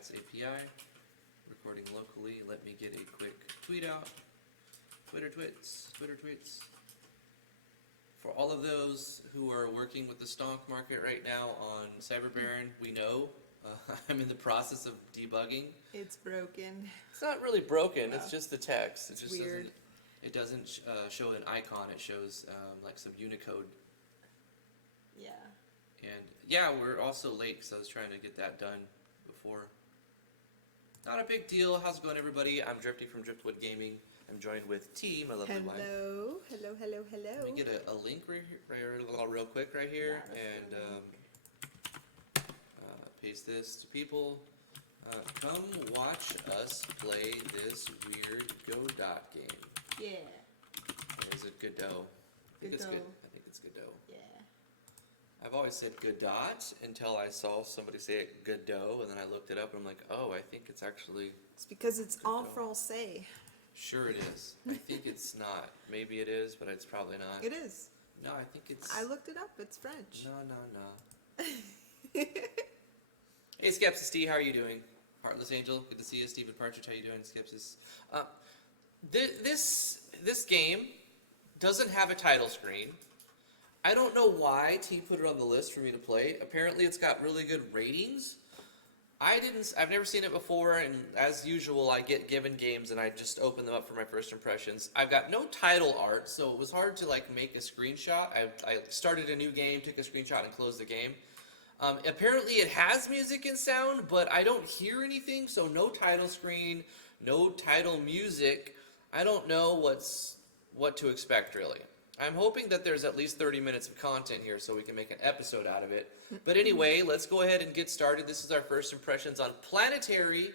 Hangouts API. Recording locally. Let me get a quick tweet out. Twitter tweets. For all of those who are working with the stonk market right now on Cyber Baron, we know I'm in the process of debugging. It's broken. It's not really broken. Oh. It's just the text. It just weird. doesn't show an icon. It shows like some Unicode. Yeah. And yeah, we're also late because I was trying to get that done before. Not a big deal. How's it going, everybody? I'm Drifty from Driftwood Gaming. I'm joined with T, my lovely wife. Hello. Let me get a link real quick right here, Yeah, and paste this to people. Come watch us play this weird Godot game. Yeah. Or is it Godot? I think it's Godot. I think it's Godot. Yeah. I've always said Godot until I saw somebody say it Godot, and then I looked it up and I'm like, oh, I think it's actually. It's because it's en Godot. français. Sure it is. I think it's not. Maybe it is, but it's probably not. It is. No, I think it's. I looked it up. It's French. No. Hey, Skepsis T, how are you doing? Heartless Angel, good to see you. Stephen Partridge, how you doing? Skepsis. This game doesn't have a title screen. I don't know why T put it on the list for me to play. Apparently, it's got really good ratings. I've never seen it before, and as usual, I get given games and I just open them up for my first impressions. I've got no title art, so it was hard to like make a screenshot. I started a new game, took a screenshot, and closed the game. Apparently, it has music and sound, but I don't hear anything, so no title screen, no title music. I don't know what to expect, really. I'm hoping that there's at least 30 minutes of content here so we can make an episode out of it. But anyway, let's go ahead and get started. This is our first impressions on Planetary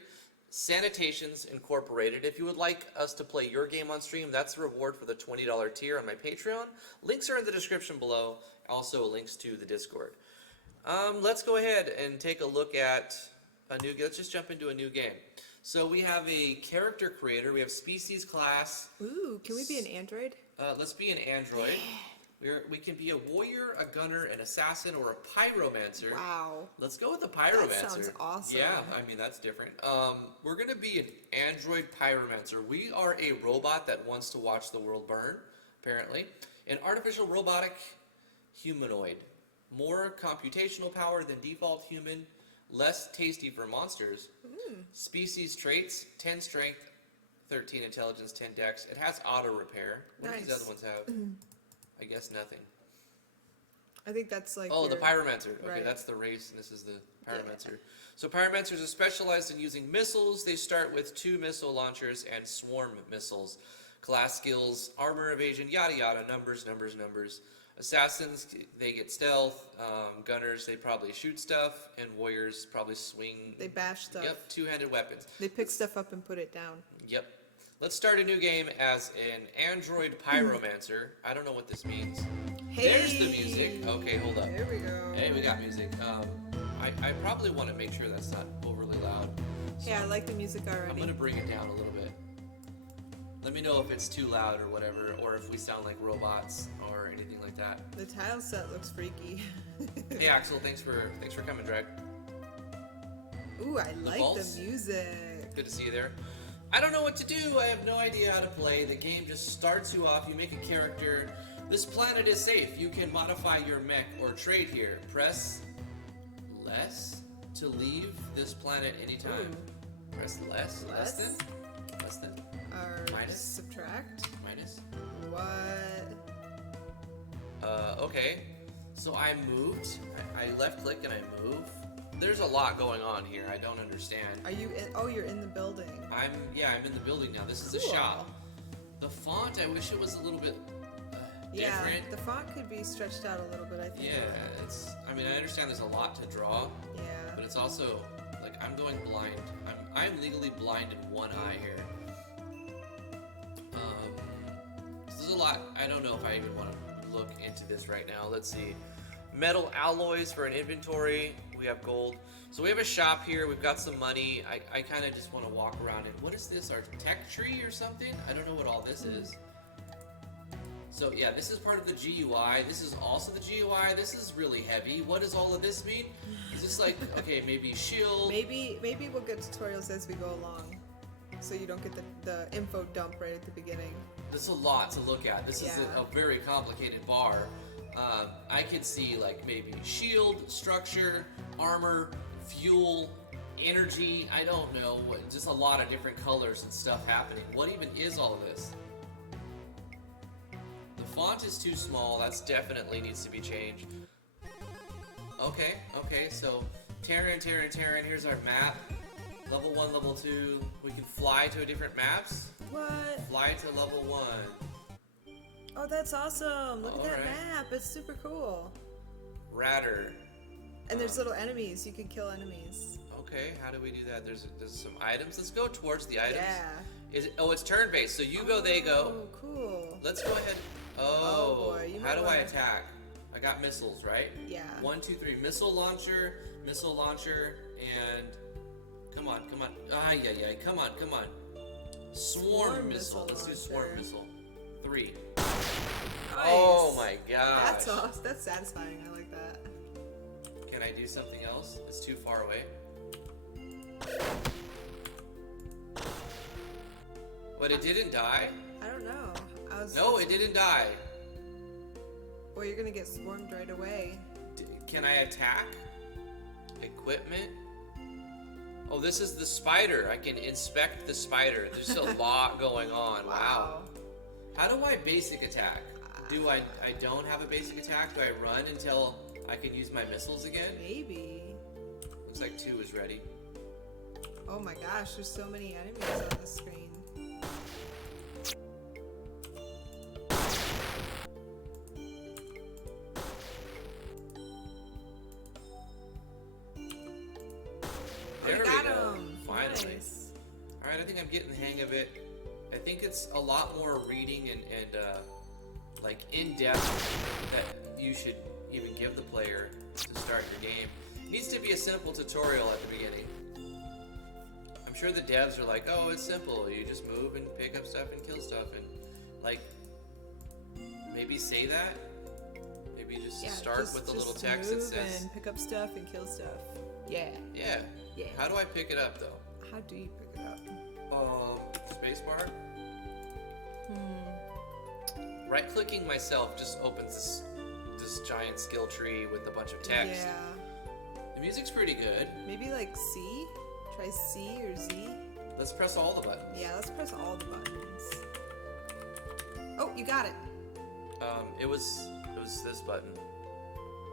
Sanitations Incorporated. If you would like us to play your game on stream, that's the reward for the $20 tier on my Patreon. Links are in the description below. Also, links to the Discord. Let's go ahead and take a look at let's just jump into a new game. So we have a character creator. We have species class. Ooh, can we be an android? Let's be an android. We can be a warrior, a gunner, an assassin, or a pyromancer. Wow. Let's go with the pyromancer. That sounds awesome. Yeah, I mean, that's different. We're going to be an android pyromancer. We are a robot that wants to watch the world burn, apparently. An artificial robotic humanoid. More computational power than default human. Less tasty for monsters. Species traits, 10 strength, 13 intelligence, 10 dex. It has auto repair. What do these Nice. other ones have? I guess nothing. I think that's like. Oh, the your- pyromancer. Okay, Right. that's the race, and this is the pyromancer. So pyromancers are specialized in using missiles. They start with 2 missile launchers and swarm missiles. Class skills, armor evasion, yada yada, numbers. Assassins, they get stealth. Gunners, they probably shoot stuff. And warriors probably swing. They bash stuff. Yep, two-handed weapons. They pick stuff up and put it down. Yep. Let's start a new game as an android pyromancer. I don't know what this means. Hey. There's the music. Okay, hold up. There we go. Hey, we got music. I probably want to make sure that's not overly loud. So Yeah, I like the music already. I'm going to bring it down a little bit. Let me know if it's too loud or whatever, or if we sound like robots or anything like that. The tile set looks freaky. Hey Axel, thanks for coming, Drag. Ooh, I like vaults? the music. Good to see you there. I don't know what to do. I have no idea how to play. The game just starts you off. You make a character. This planet is safe. You can modify your mech or trade here. Press less to leave this planet anytime. Press less. Less than. Or Minus? subtract. Minus. What? Okay. So I moved. I left click and I move. There's a lot going on here. I don't understand. Are you in? Oh, you're in the building. I'm in the building now. This is a Cool. shop. The font, I wish it was a little bit Yeah, different. the font could be stretched out a little bit, I think. Yeah, I mean, I understand there's a lot to draw, Yeah. but it's also, like, I'm going blind. I'm legally blind in one eye here. So there's a lot. I don't know if I even want to look into this right now. Let's see. Metal alloys for an inventory. We have gold. So we have a shop here. We've got some money. I kind of just want to walk around it. What is this? Our tech tree or something? I don't know what all this is. So yeah, this is part of the GUI. This is also the GUI. This is really heavy. What does all of this mean? Is this like, okay, maybe shield? Maybe we'll get tutorials as we go along, so you don't get the info dump right at the beginning. There's a lot to look at. This is Yeah. a very complicated bar. I could see like maybe shield, structure, armor, fuel, energy. I don't know. Just a lot of different colors and stuff happening. What even is all of this? The font is too small. That's definitely needs to be changed. Okay, so Terran. Here's our map. Level 1, level 2. We can fly to different maps. What? Fly to level 1. Oh, that's awesome! Look at that Alright. map. It's super cool. Radar. And there's little enemies. You can kill enemies. Okay, how do we do that? There's some items. Let's go towards the items. Yeah. Is it? Oh, it's turn-based. So you go, they go. Oh, cool. Let's go ahead. Oh, boy, you how might do I wanna- attack? I got missiles, right? Yeah. 1, 2, 3. Missile launcher, and come on. Yeah. Come on. Swarm missile. Let's do swarm launcher. missile. 3. Nice. Oh my gosh. That's awesome. That's satisfying. I like that. Can I do something else? It's too far away. But it didn't die. I don't know. No, it didn't die. Well, you're gonna get swarmed right away. Can I attack? Equipment? Oh, this is the spider. I can inspect the spider. There's a lot going on. Wow. How do I basic attack? Do I don't have a basic attack? Do I run until I can use my missiles again? Maybe. Looks like 2 is ready. Oh my gosh, there's so many enemies on the screen. There we got go. him. Finally. Nice. Alright, I think I'm getting the hang of it. I think it's a lot more reading and like in-depth that you should even give the player to start your game. It needs to be a simple tutorial at the beginning. I'm sure the devs are like, oh, it's simple. You just move and pick up stuff and kill stuff. And like, maybe say that. Maybe just start with the little text that move says, and pick up stuff and kill stuff. Yeah. yeah. Yeah. How do I pick it up though? How do you pick it up? Spacebar. Right-clicking myself just opens this giant skill tree with a bunch of text. Yeah. The music's pretty good. Maybe like C? Try C or Z? Let's press all the buttons. Yeah, let's press all the buttons. Oh, you got it. It was this button.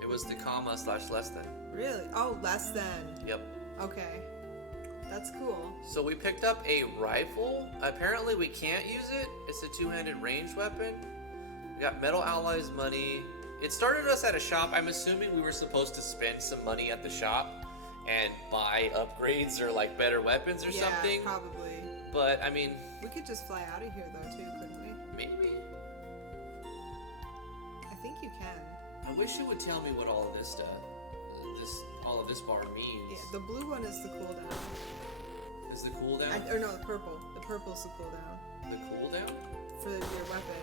It was the comma / less than. Really? Oh, less than. Yep. Okay. That's cool. So we picked up a rifle. Apparently we can't use it. It's a 2-handed ranged weapon. We got metal alloys, money. It started us at a shop. I'm assuming we were supposed to spend some money at the shop and buy upgrades or like better weapons or something. Yeah, probably. But I mean, We could just fly out of here though too, couldn't we? maybe. I think you can. I wish it would tell me what all of this stuff, all of this bar means. Yeah, the blue one is the cooldown. Is the cooldown? Or no, the purple. The purple's the cooldown The cooldown? for your weapon.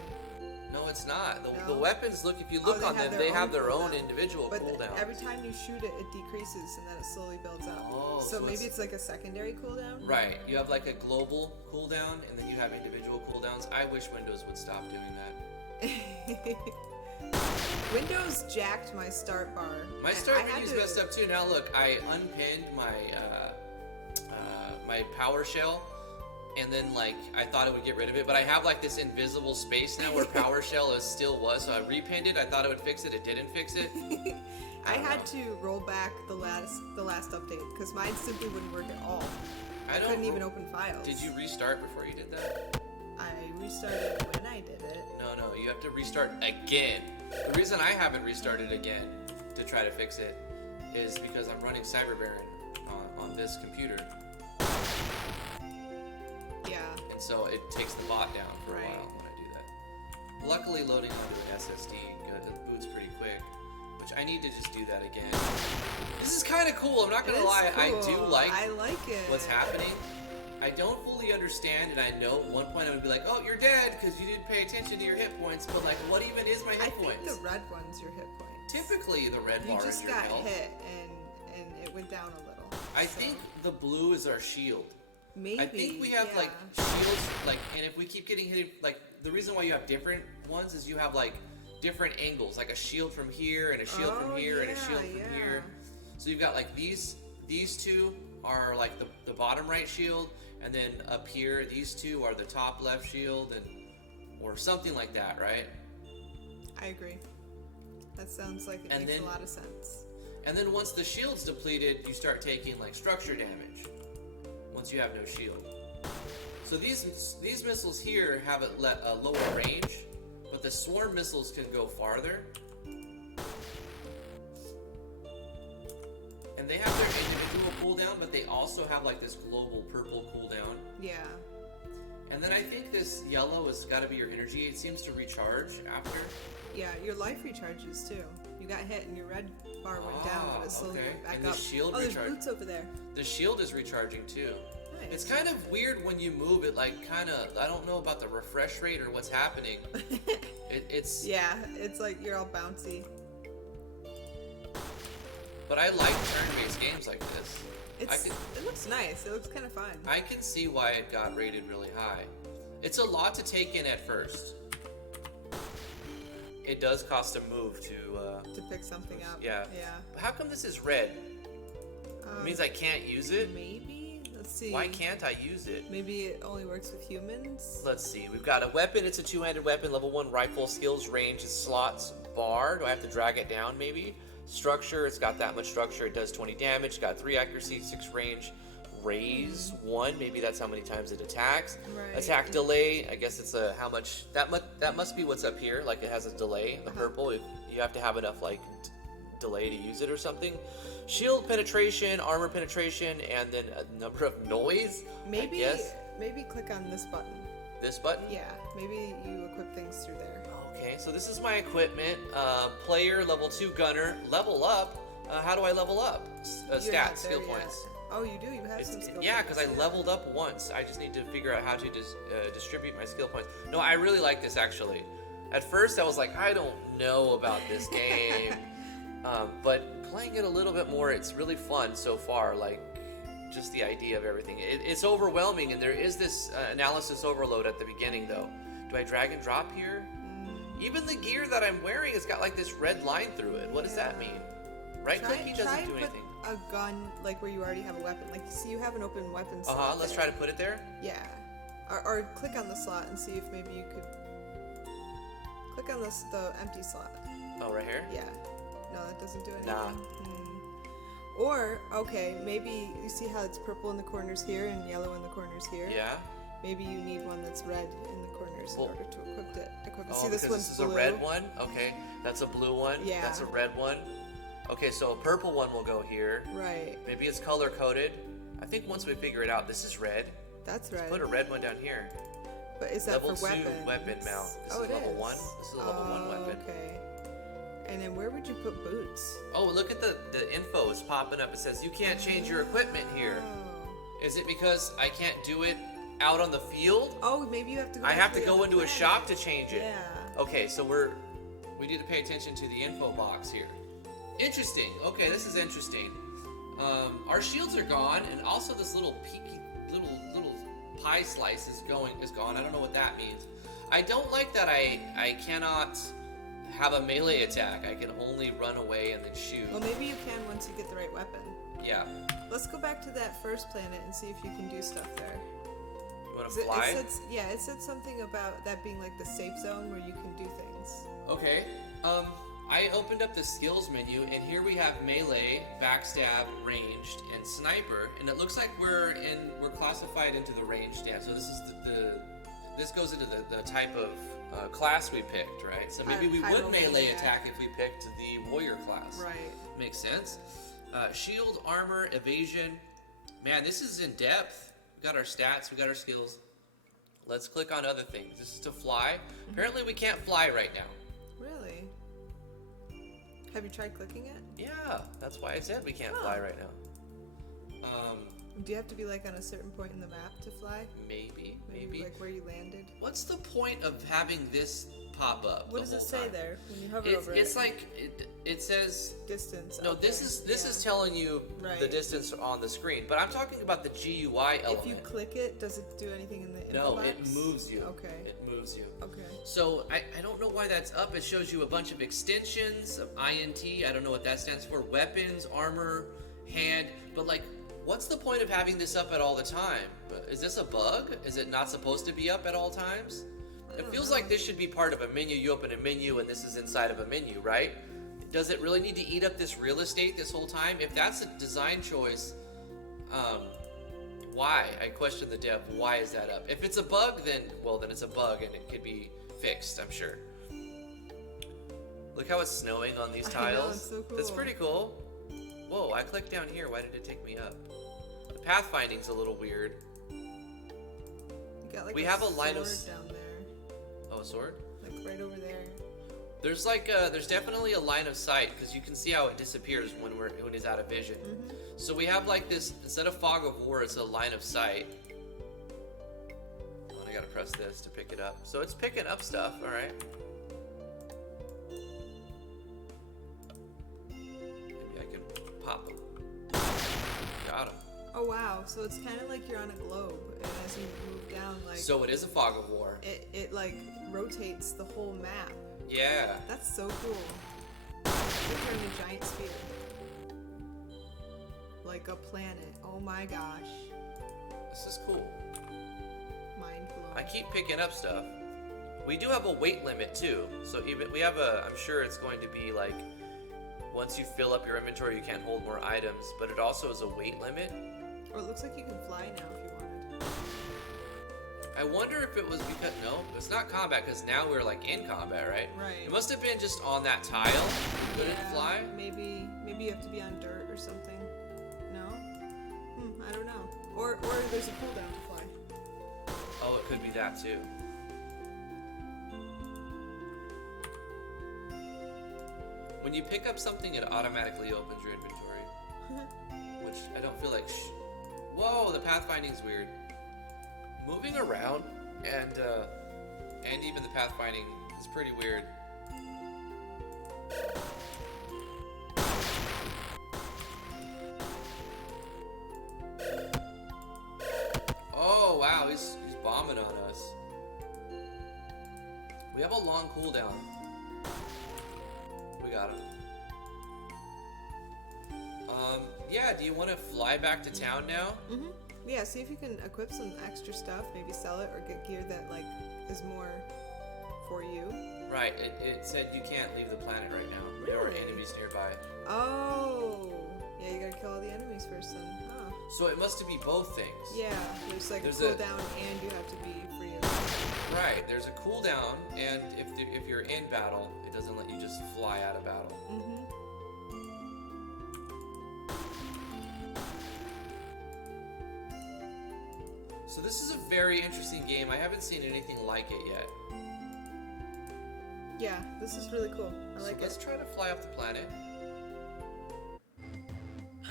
No, it's not. The No? weapons, look, if you look they on have them, their they have own their own cooldown. individual But cooldowns. every time you shoot it, it decreases and then it slowly builds up. Oh, so so maybe it's- it's like a secondary cooldown? Right, you have like a global cooldown, and then you have individual cooldowns. I wish Windows would stop doing that. Windows jacked my start bar. My And start I had menu's to- messed up too. Now look, I unpinned my my PowerShell, and then like I thought it would get rid of it, but I have like this invisible space now where PowerShell is still was. So I repinned it. I thought it would fix it. It didn't fix it. I had to roll back the last update because mine simply wouldn't work at all. I couldn't even open files. Did you restart before you did that? I restarted when I did it. No, you have to restart again. The reason I haven't restarted again to try to fix it is because I'm running Cyberbaron on this computer, Yeah. and so it takes the bot down for a Right. while when I do that. Luckily, loading onto an SSD boots pretty quick, which I need to just do that again. This is kind of cool. I'm not It gonna is lie, I do cool. like I like it. what's happening. I don't fully understand, and I know at one point I'm gonna be like, oh, you're dead because you didn't pay attention to your hit points, but like, what even is my hit points? I think the red one's your hit points. Typically, the red bar is your You just got health. hit, and it went down a little. I think the blue is our shield. Maybe. I think we have like shields, like, and if we keep getting hit, like, the reason why you have different ones is you have like different angles, like a shield from here and a shield from here and a shield from here. So you've got like these two are like the bottom right shield, and then up here these two are the top left shield, and or something like that, right? I agree. That sounds like it makes a lot of sense. And then once the shield's depleted, you start taking like structure damage. Once you have no shield. So these missiles here have a lower range, but the swarm missiles can go farther. And they have their individual cooldown, but they also have like this global purple cooldown. Yeah. And then I think this yellow has got to be your energy. It seems to recharge after. Yeah, your life recharges too. You got hit and your red bar went down, but it slowly went back and up. The shield there's boots over there. The shield is recharging too. Nice. It's kind of weird when you move it, like kind of, I don't know about the refresh rate or what's happening. It's yeah, it's like you're all bouncy. But I like turn-based games like this. It looks nice. It looks kind of fun. I can see why it got rated really high. It's a lot to take in at first. It does cost a move to pick something up. Yeah. Yeah. How come this is red? It means I can't use it? Maybe. Let's see. Why can't I use it? Maybe it only works with humans. Let's see. We've got a weapon. It's a two-handed weapon. Level 1 rifle. Skills range is slots bar. Do I have to drag it down maybe? Structure. It's got that much structure. It does 20 damage. Got 3 accuracy, 6 range. Raise 1. Maybe that's how many times it attacks. Right. Attack delay. I guess it's a how much. That must be what's up here. Like it has a delay. The purple. You have to have enough like delay to use it or something. Shield penetration, armor penetration, and then a number of noise. Maybe. I guess. Maybe click on this button. This button? Yeah. Maybe you equip things through there. Okay. So this is my equipment. Player level 2 gunner. Level up. How do I level up? Stats, skill points. Oh, you do? You have some skill points. Yeah, because I leveled up once. I just need to figure out how to distribute my skill points. No, I really like this, actually. At first, I was like, I don't know about this game. But playing it a little bit more, it's really fun so far. Like, just the idea of everything. It's overwhelming, and there is this analysis overload at the beginning, though. Do I drag and drop here? Even the gear that I'm wearing has got, like, this red line through it. What does that mean? Right-clicking doesn't do anything. A gun like where you already have a weapon, like see you have an open weapon slot. Let's try to put it there. Yeah, or click on the slot and see if maybe you could click on the empty slot. Oh, right here. Yeah, no, that doesn't do anything. Nah. Or okay, maybe you see how it's purple in the corners here and yellow in the corners here. Yeah. Maybe you need one that's red in the corners in order to equip it. Oh, see, this one's this is blue. a red one. Okay, that's a blue one. Yeah. That's a red one. Okay, so a purple one will go here. Right. Maybe it's color coded. I think once we figure it out, this is red. That's red. Let's put a red one down here. But is that level for weapons? Level 2 weapon mount. This is level 1. This is a level 1 weapon. Okay. And then where would you put boots? Oh, look at the info is popping up. It says you can't change your equipment here. Oh. Is it because I can't do it out on the field? Oh, maybe you have to go I have to go into a shop to change it. Yeah. Okay, so we need to pay attention to the info box here. Interesting. Okay, this is interesting. Our shields are gone, and also this little peaky little pie slice is gone. I don't know what that means. I don't like that I cannot have a melee attack. I can only run away and then shoot. Well, maybe you can once you get the right weapon. Yeah. Let's go back to that first planet and see if you can do stuff there. You want to fly? It said something about that being like the safe zone where you can do things. Okay. I opened up the skills menu, and here we have melee, backstab, ranged, and sniper. And it looks like we're classified into the ranged. Yeah. So this is this goes into the type of class we picked, right? So maybe we would melee attack if we picked the warrior class. Right. Makes sense. Shield, armor, evasion. Man, this is in depth. We got our stats, we got our skills. Let's click on other things. This is to fly. Apparently we can't fly right now. Really? Have you tried clicking it? Yeah, that's why I said we can't fly right now. Do you have to be like on a certain point in the map to fly? Maybe. Like where you landed? What's the point of having this pop up? What does it say there when you hover over It's it? like it says Distance. no. Okay. This is telling you Right. the distance on the screen. But I'm talking about the GUI element. If you click it, does it do anything in the info no, box? it moves you. Okay. It moves you. Okay. So I don't know why that's up. It shows you a bunch of extensions of INT. I don't know what that stands for. Weapons, armor, hand. But like, what's the point of having this up at all the time? Is this a bug? Is it not supposed to be up at all times? It feels like this should be part of a menu. You open a menu and this is inside of a menu, right? Does it really need to eat up this real estate this whole time? If that's a design choice, why? I question the dev. Why is that up? If it's a bug, then it's a bug and it could be fixed, I'm sure. Look how it's snowing on these tiles. I know, it's so cool. That's pretty cool. Whoa, I clicked down here. Why did it take me up? The pathfinding's a little weird. You got like We a have a line of sword down there. Oh, a sword? Like right over there. There's there's definitely a line of sight because you can see how it disappears when it's out of vision. Mm-hmm. So we have like this, instead of fog of war, it's a line of sight. Oh, and I gotta press this to pick it up. So it's picking up stuff, alright. Maybe I can pop them. Got him. Oh wow, so it's kind of like you're on a globe, and as you move down, like So it is a fog of war. it like rotates the whole map. Yeah. That's so cool. You're in a giant sphere, like a planet. Oh my gosh, This is cool. mind blowing. I keep picking up stuff. We do have a weight limit too, so even we have I'm sure it's going to be like, once you fill up your inventory, you can't hold more items, but it also is a weight limit. Oh, it looks like you can fly now if you wanted. I wonder if it was because, no, it's not combat, because now we're like in combat, right? Right. It must have been just on that tile. You couldn't fly? Maybe you have to be on dirt or something. No? I don't know. Or there's a cooldown to fly. Oh, it could be that too. When you pick up something, it automatically opens your inventory. Which I don't feel like. Whoa, the pathfinding's weird. Moving around and even the pathfinding is pretty weird. Oh wow, he's bombing on us. We have a long cooldown. We got him. Yeah, do you want to fly back to town now? Mm-hmm. Yeah, see if you can equip some extra stuff, maybe sell it or get gear that like is more for you. Right, it said you can't leave the planet right now. There are Really? enemies nearby. Oh, yeah, you gotta kill all the enemies first then. Huh. So it must be both things. Yeah, there's like There's a a- cooldown and you have to be free. Right, there's a cooldown, and if you're in battle, it doesn't let you just fly out of battle. Mm-hmm. So this is a very interesting game. I haven't seen anything like it yet. Yeah, this is really cool. I like Let's it. try to fly off the planet.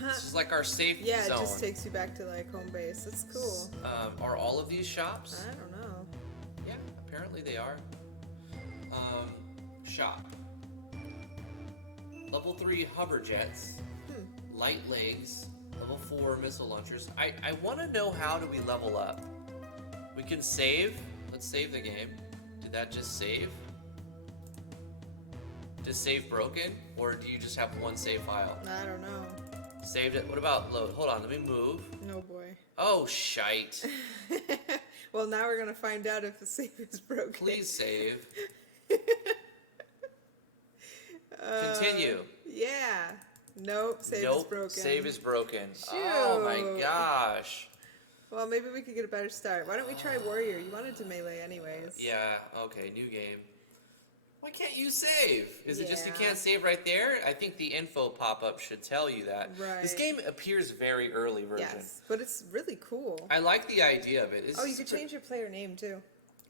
This is like our safe Yeah, zone. it just takes you back to like home base. That's cool. Are all of these shops? I don't know. Yeah, apparently they are. Shop. Level 3 hover jets. Light legs. Level 4 missile launchers. I want to know, how do we level up? We can save. Let's save the game. Did that just save? Is save broken? Or do you just have one save file? I don't know. Saved it. What about load? Hold on, let me move. No boy. Oh, shite. Well, now we're gonna find out if the save is broken. Please save. Continue. Yeah. Nope. Save is broken. Save is broken. Oh my Shoot. gosh. Well, maybe we could get a better start. Why don't we try Warrior? You wanted to melee anyways. Yeah, okay, new game. Why can't you save? Is it just you Yeah. can't save right there? I think the info pop-up should tell you that. Right. This game appears very early version. Yes, but it's really cool. I like the idea of it. It's Oh, you could change your player name too.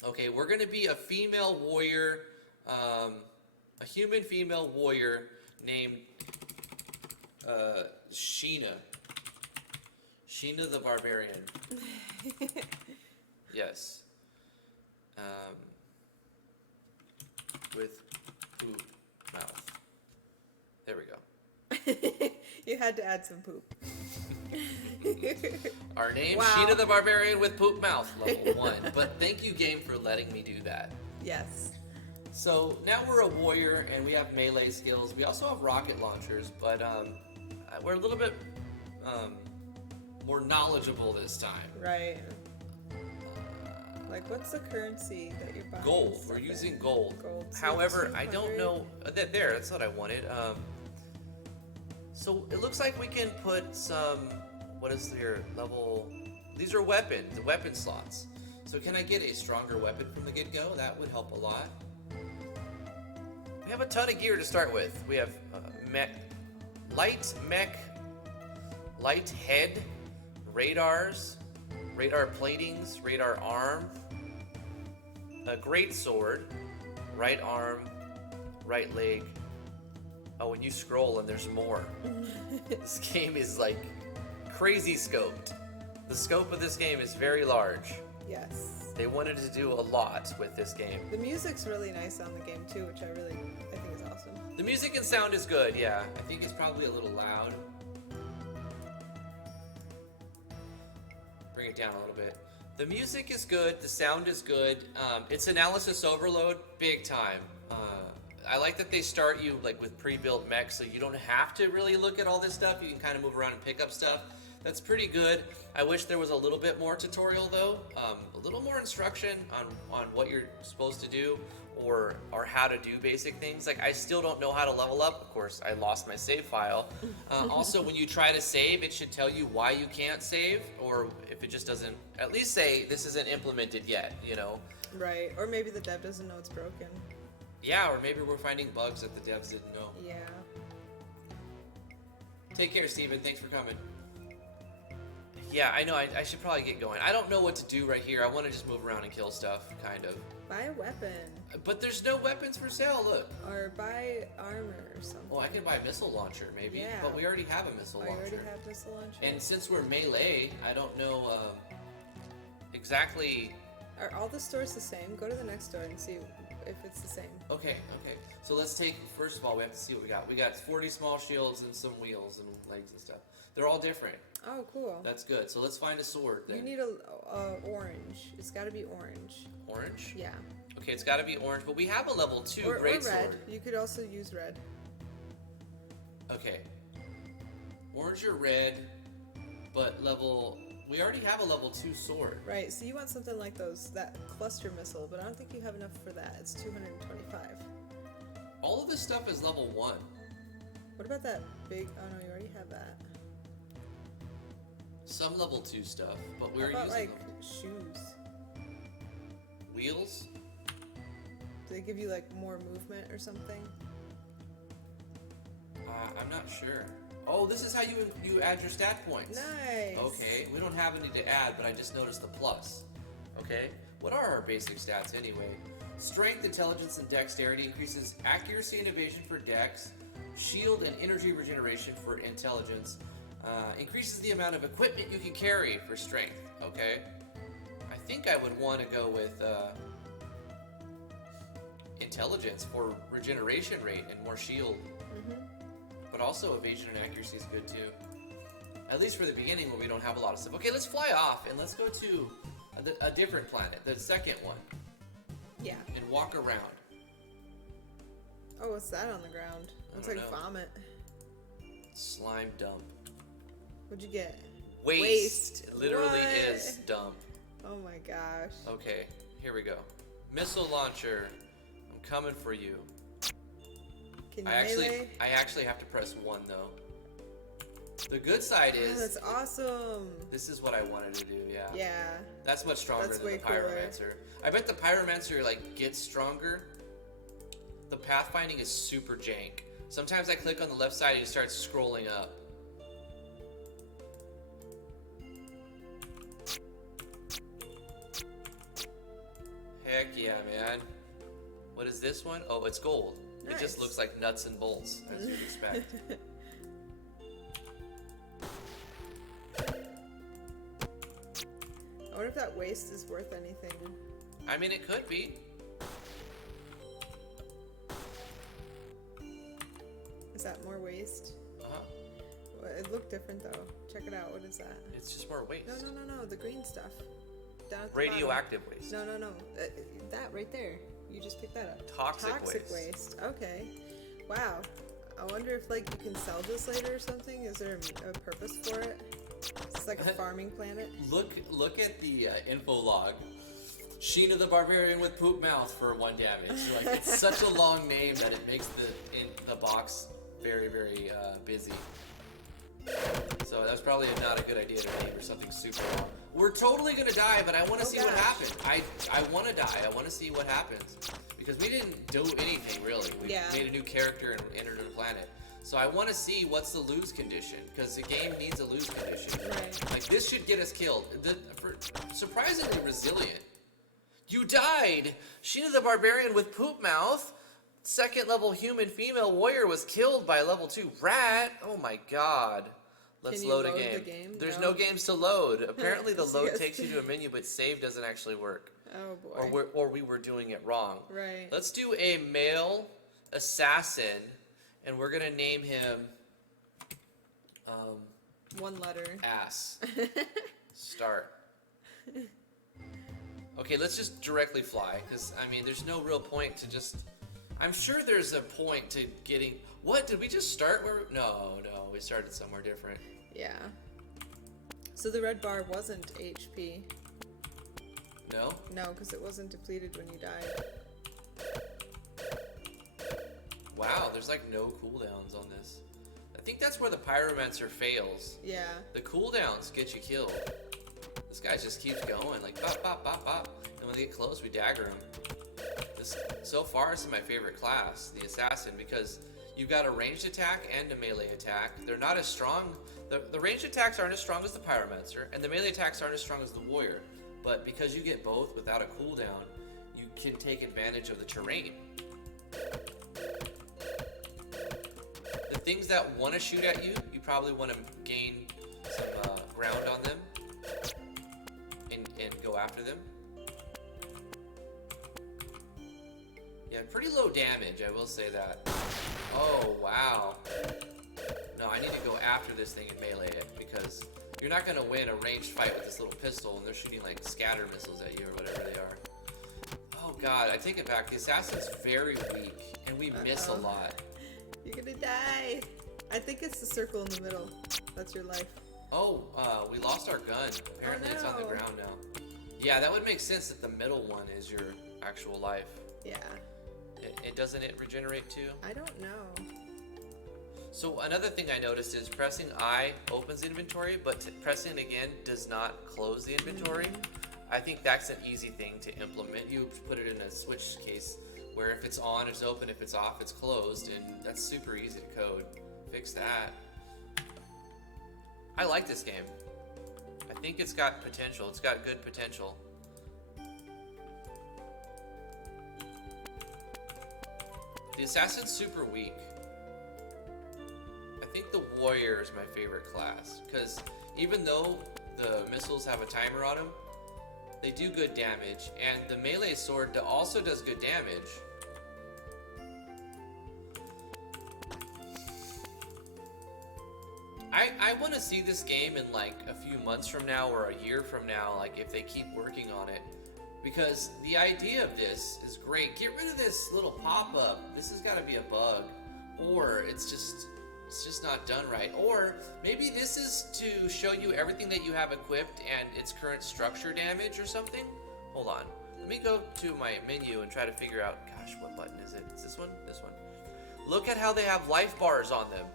Okay, we're going to be a female warrior, a human female warrior named Sheena. Sheena the Barbarian. Yes. With poop mouth. There we go. You had to add some poop. Our name, Wow. Sheena the Barbarian with poop mouth, level 1. But thank you, game, for letting me do that. Yes. So now we're a warrior and we have melee skills. We also have rocket launchers, but we're a little bit more knowledgeable this time. Right. Like, what's the currency that you're buying? Gold. stuff We're in? using gold. So However, I don't 200. know. There, that's what I wanted. So it looks like we can put some. What is your level? These are weapons, the weapon slots. So can I get a stronger weapon from the get-go? That would help a lot. We have a ton of gear to start with. We have light head, radars, radar platings, radar arm, a great sword, right arm, right leg. Oh, and you scroll and there's more. This game is like crazy scoped. The scope of this game is very large. Yes. They wanted to do a lot with this game. The music's really nice on the game too, which I think is awesome. The music and sound is good, yeah. I think it's probably a little loud. Bring it down a little bit. The music is good, the sound is good. It's analysis overload, big time. I like that they start you like with pre-built mechs, so you don't have to really look at all this stuff. You can kind of move around and pick up stuff. That's pretty good. I wish there was a little bit more tutorial though, a little more instruction on what you're supposed to do or how to do basic things. Like I still don't know how to level up. Of course, I lost my save file. Also, when you try to save, it should tell you why you can't save, or if it just doesn't, at least say this isn't implemented yet, you know? Right. Or maybe the dev doesn't know it's broken. Yeah, or maybe we're finding bugs that the devs didn't know. Yeah. Take care, Steven. Thanks for coming. Yeah, I know. I should probably get going. I don't know what to do right here. I want to just move around and kill stuff, kind of. Buy a weapon. But there's no weapons for sale, look. Or buy armor or something. Oh, I can buy a missile launcher, maybe. Yeah. But we already have a missile Oh, launcher. you already have missile launcher? And since we're melee, I don't know exactly... Are all the stores the same? Go to the next store and see if it's the same. Okay. So let's take, first of all, we have to see what we got. We got 40 small shields and some wheels and legs and stuff. They're all different. Oh, cool. That's good. So let's find a sword then. You need a orange. It's got to be orange. Orange? Yeah. Okay, it's got to be orange, but we have a level 2 Or great red. sword. You could also use red. Okay. Orange or red, but we already have a level 2 sword. Right, so you want something like that cluster missile, but I don't think you have enough for that. It's 225. All of this stuff is level 1. What about that big... Oh, no, you already have that. Some level 2 stuff, but How we're about, using like, shoes? wheels. Do they give you, like, more movement or something? I'm not sure. Oh, this is how you add your stat points. Nice! Okay, we don't have any to add, but I just noticed the plus. Okay, what are our basic stats anyway? Strength, intelligence, and dexterity increases accuracy and evasion for dex, shield and energy regeneration for intelligence, increases the amount of equipment you can carry for strength. Okay, I think I would want to go with intelligence for regeneration rate and more shield. But also evasion and accuracy is good too. At least for the beginning when we don't have a lot of stuff. Okay, let's fly off and let's go to a different planet, the second one, Yeah. and walk around. Oh, what's that on the ground? Looks don't like know. vomit. Slime dump. What'd you get? Waste. It literally What? is dump. Oh my gosh. Okay, here we go. Missile launcher. I'm coming for you. Can you I melee? actually have to press 1 though. The good side Oh, is that's awesome. this is what I wanted to do, yeah. Yeah. That's much stronger That's than the way cooler. Pyromancer. I bet the Pyromancer like gets stronger. The pathfinding is super jank. Sometimes I click on the left side and it starts scrolling up. Heck yeah, man. What is this one? Oh, it's gold. It just Nice. looks like nuts and bolts, as you'd expect. wonder if that waste is worth anything. I mean, it could be. Is that more waste? Uh-huh. Well, it looked different though. Check it out. What is that? It's just more waste. No. The green stuff. Down at the Radioactive bottom. waste. No. That right there. You just picked that up. Toxic waste. Okay. Wow. I wonder if like you can sell this later or something. Is there a purpose for it? It's like a farming planet. Look at the info log. Sheena the Barbarian with poop mouth for 1 damage. Like, it's such a long name that it makes the box very, very busy. So that's probably not a good idea to name or something super long. We're totally gonna die, but I want to see what happens. I want to die. I want to see what happens because we didn't do anything really. We made a new character and entered a planet. So I want to see what's the lose condition because the game needs a lose condition. Right. Like this should get us killed. Surprisingly resilient. You died! Sheena the Barbarian with poop mouth. 2nd level human female warrior was killed by a level 2 rat. Oh my god. Let's load a game. The game. There's no games to load. Apparently the load takes you to a menu, but save doesn't actually work. Oh boy. Or we were doing it wrong. Right. Let's do a male assassin, and we're gonna name him 1 letter. Ass. Start. Okay, let's just directly fly, because, I mean, there's no real point to just... I'm sure there's a point to getting... What? Did we just start where... No, we started somewhere different. Yeah. So the red bar wasn't HP. No? No, because it wasn't depleted when you died. Wow, there's like no cooldowns on this. I think that's where the Pyromancer fails. Yeah. The cooldowns get you killed. This guy just keeps going, like bop, bop, bop, bop. And when they get close, we dagger him. So far, this is my favorite class, the Assassin, because you've got a ranged attack and a melee attack. They're not as strong. The ranged attacks aren't as strong as the Pyromancer, and the melee attacks aren't as strong as the Warrior. But because you get both without a cooldown, you can take advantage of the terrain. The things that want to shoot at you, you probably want to gain some ground on them and go after them. Yeah, pretty low damage, I will say that. Oh, wow. No, I need to go after this thing and melee it, because you're not going to win a ranged fight with this little pistol, and they're shooting, like, scatter missiles at you, or whatever they are. Oh, God, I take it back. The Assassin's very weak, and we miss a lot. You're gonna die. I think it's the circle in the middle. That's your life. Oh, we lost our gun. Apparently it's on the ground now. Yeah, that would make sense that the middle one is your actual life. Yeah. It doesn't it regenerate too? I don't know. So another thing I noticed is pressing I opens the inventory, but pressing it again does not close the inventory. I think that's an easy thing to implement. You put it in a switch case where if it's on, it's open, if it's off, it's closed, and that's super easy to code. Fix that. I like this game. I think it's got potential. It's got good potential. The Assassin's super weak. I think the Warrior is my favorite class, because even though the missiles have a timer on them, they do good damage, and the melee sword also does good damage. I want to see this game in like a few months from now or a year from now, like if they keep working on it. Because the idea of this is great. Get rid of this little pop-up. This has got to be a bug. Or it's just not done right. Or maybe this is to show you everything that you have equipped and its current structure damage or something. Hold on. Let me go to my menu and try to figure out, gosh, what button is it? Is this one? This one. Look at how they have life bars on them.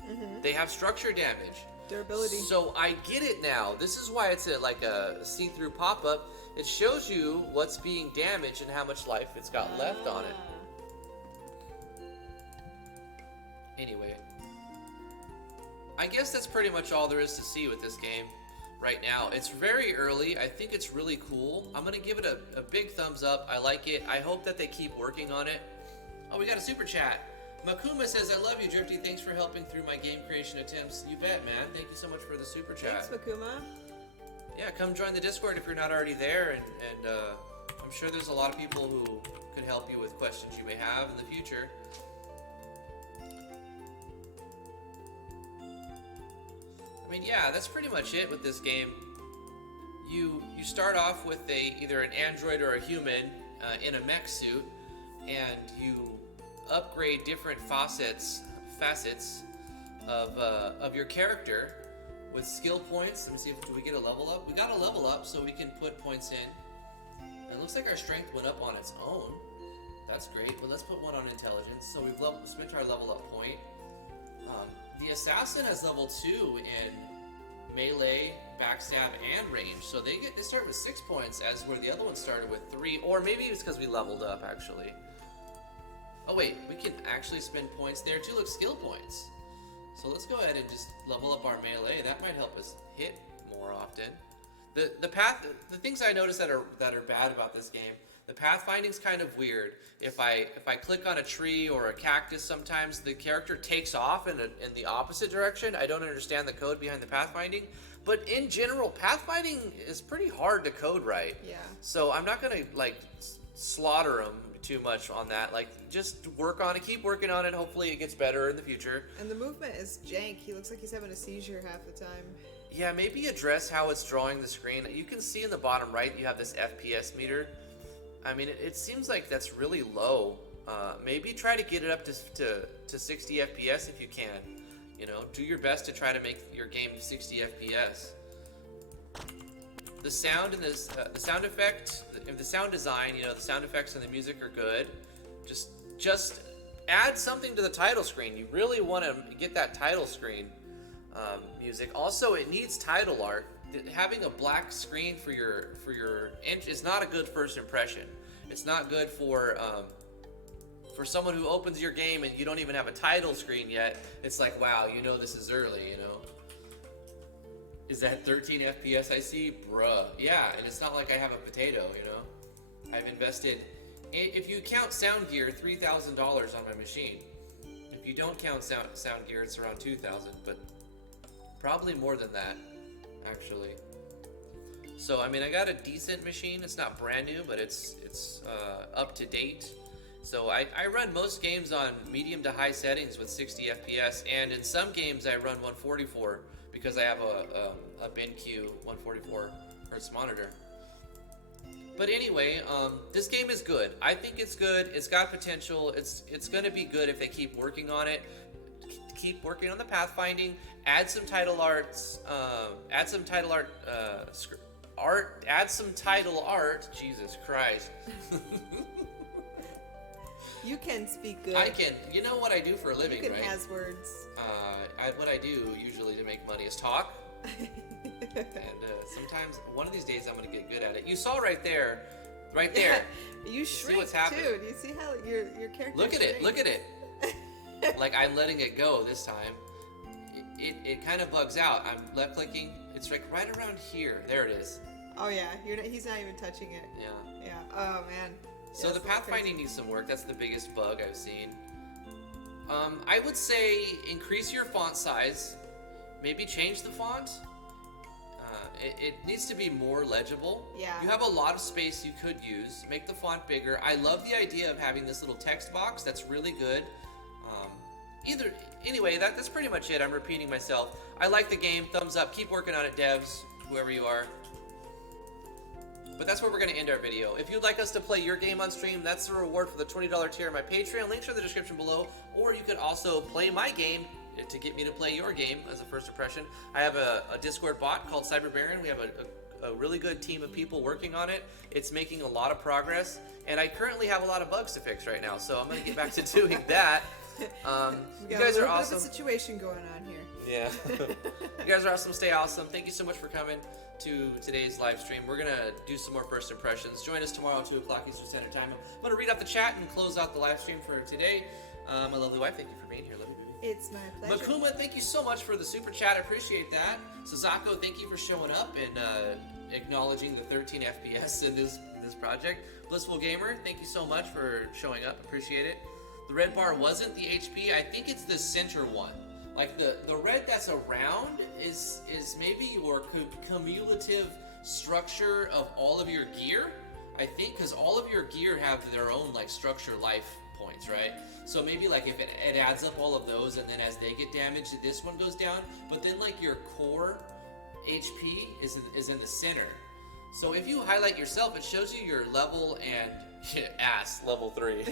Mm-hmm. They have structure damage. Durability. So I get it now. This is why it's like a see-through pop-up. It shows you what's being damaged and how much life it's got left on it. Anyway, I guess that's pretty much all there is to see with this game right now. It's very early. I think it's really cool. I'm going to give it a big thumbs up. I like it. I hope that they keep working on it. Oh, we got a super chat. Makuma says, I love you, Drifty. Thanks for helping through my game creation attempts. You bet, man. Thank you so much for the super chat. Thanks, Makuma. yeah, come join the Discord if you're not already there, and I'm sure there's a lot of people who could help you with questions you may have in the future. I mean, yeah, that's pretty much it with this game. You start off with either an android or a human in a mech suit, and you upgrade different facets of your character with skill points. Let me see if do we get a level up. We got a level up, so we can put points in. And it looks like our strength went up on its own. That's great. But let's put one on intelligence. So we've spent our level up point. The assassin has level 2 in melee, backstab, and range. So they start with 6 points, as where the other one started with 3. Or maybe it's because we leveled up actually. Oh wait, we can actually spend points there too. Look, skill points. So let's go ahead and just level up our melee. That might help us hit more often. The things I notice that are bad about this game, the pathfinding's kind of weird. If I click on a tree or a cactus, sometimes the character takes off in the opposite direction. I don't understand the code behind the pathfinding, but in general, pathfinding is pretty hard to code right. Yeah. So I'm not gonna like slaughter them too much on that. Like, just work on it, keep working on it. Hopefully, it gets better in the future. And the movement is jank. He looks like he's having a seizure half the time. Yeah, maybe address how it's drawing the screen. You can see in the bottom right, you have this FPS meter. I mean, it seems like that's really low. Maybe try to get it up to 60 FPS if you can. You know, do your best to try to make your game 60 FPS. The sound and the sound effect, the sound design, you know, the sound effects and the music are good. Just add something to the title screen. You really want to get that title screen music. Also, it needs title art. Having a black screen for your is not a good first impression. It's not good for someone who opens your game and you don't even have a title screen yet. It's like, wow, you know this is early, you know. Is that 13 FPS I see? Bruh. Yeah, and it's not like I have a potato, you know. I've invested, if you count sound gear, $3,000 on my machine. If you don't count sound gear, it's around $2,000, but probably more than that, actually. So, I mean, I got a decent machine. It's not brand new, but it's up to date. So I run most games on medium to high settings with 60 FPS, and in some games I run 144 because I have a BenQ 144 Hz monitor. But anyway, this game is good. I think it's good. It's got potential. It's going to be good if they keep working on it. Keep working on the pathfinding. Add some title arts. Add some title art. Add some title art. Jesus Christ. You can speak good. I can. You know what I do for a living, you can right? has words. What I do usually to make money is talk. And sometimes, one of these days, I'm going to get good at it. You saw right there. You see what's shrink happening? too. Do you see how your character Look at it. shrinks? Look at it. Like, I'm letting it go this time. It kind of bugs out. I'm left clicking. It's like right around here. There it is. Oh yeah, he's not even touching it. Yeah. Yeah. Oh man. So Yeah, the it's a little pathfinding crazy. needs some work. That's the biggest bug I've seen. I would say increase your font size. Maybe change the font. It needs to be more legible. Yeah. You have a lot of space you could use. Make the font bigger. I love the idea of having this little text box. That's really good. Anyway, that's pretty much it. I'm repeating myself. I like the game. Thumbs up. Keep working on it, devs, whoever you are. But that's where we're going to end our video. If you'd like us to play your game on stream, that's the reward for the $20 tier on my Patreon. Links are in the description below. Or you could also play my game to get me to play your game as a first impression. I have a Discord bot called Cyberbaron. We have a really good team of people working on it. It's making a lot of progress. And I currently have a lot of bugs to fix right now. So I'm going to get back to doing that. We You got guys a are little awesome. bit of a situation going on here. Yeah. You guys are awesome. Stay awesome. Thank you so much for coming to today's live stream. We're going to do some more first impressions. Join us tomorrow at 2 o'clock Eastern Standard Time. I'm going to read out the chat and close out the live stream for today. My lovely wife, thank you for being here. Love you, baby. It's my pleasure. Makuma, thank you so much for the super chat. I appreciate that. Sazako, thank you for showing up and acknowledging the 13 FPS in this project. Blissful Gamer, thank you so much for showing up. Appreciate it. The red bar wasn't the HP. I think it's the center one. Like the red that's around is maybe your cumulative structure of all of your gear, I think, because all of your gear have their own like structure life points, right? So maybe like if it adds up all of those, and then as they get damaged, this one goes down. But then like your core HP is in the center. So if you highlight yourself, it shows you your level and level 3.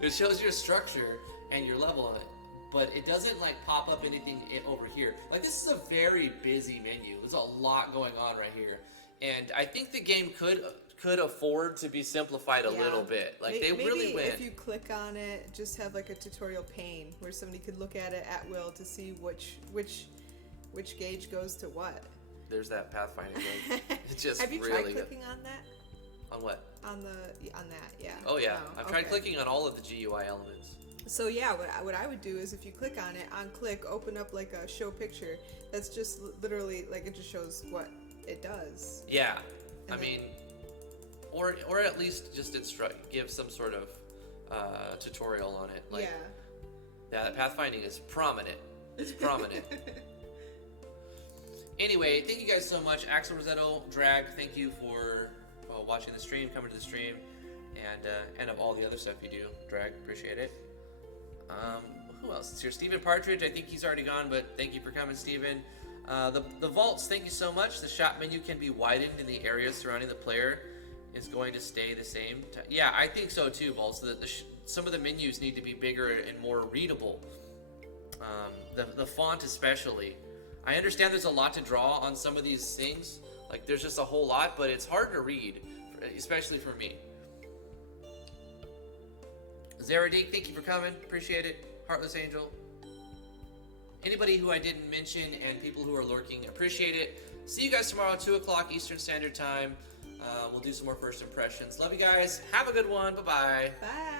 It shows your structure and your level on it, but it doesn't like pop up anything over here. Like this is a very busy menu. There's a lot going on right here, and I think the game could afford to be simplified a little bit. Like they really went. If you click on it, just have like a tutorial pane where somebody could look at it at will to see which gauge goes to what. There's that pathfinding thing. It's just have you really tried good. clicking on that? On what? On that, yeah. Oh yeah, I've tried okay. clicking on all of the GUI elements. So yeah, what I would do is if you click on it, on click, open up like a show picture. That's just literally like it just shows what it does. Yeah, And I mean, or at least just give some sort of tutorial on it. Like, yeah, that pathfinding is prominent. It's prominent. Anyway, thank you guys so much. Axel Rosetto, Drag, thank you for watching the stream, coming to the stream, and of all the other stuff you do. Drag, appreciate it. Who else is here? Stephen Partridge, I think he's already gone, but thank you for coming, Stephen. The vaults, thank you so much. The shop menu can be widened and the area surrounding the player is going to stay the same. Yeah, I think so too, Vaults. Some of the menus need to be bigger and more readable. The font especially. I understand there's a lot to draw on some of these things. Like there's just a whole lot, but it's hard to read, especially for me. Zaradik, thank you for coming. Appreciate it. Heartless Angel. Anybody who I didn't mention and people who are lurking, appreciate it. See you guys tomorrow, 2 o'clock Eastern Standard Time. We'll do some more first impressions. Love you guys. Have a good one. Bye-bye. Bye.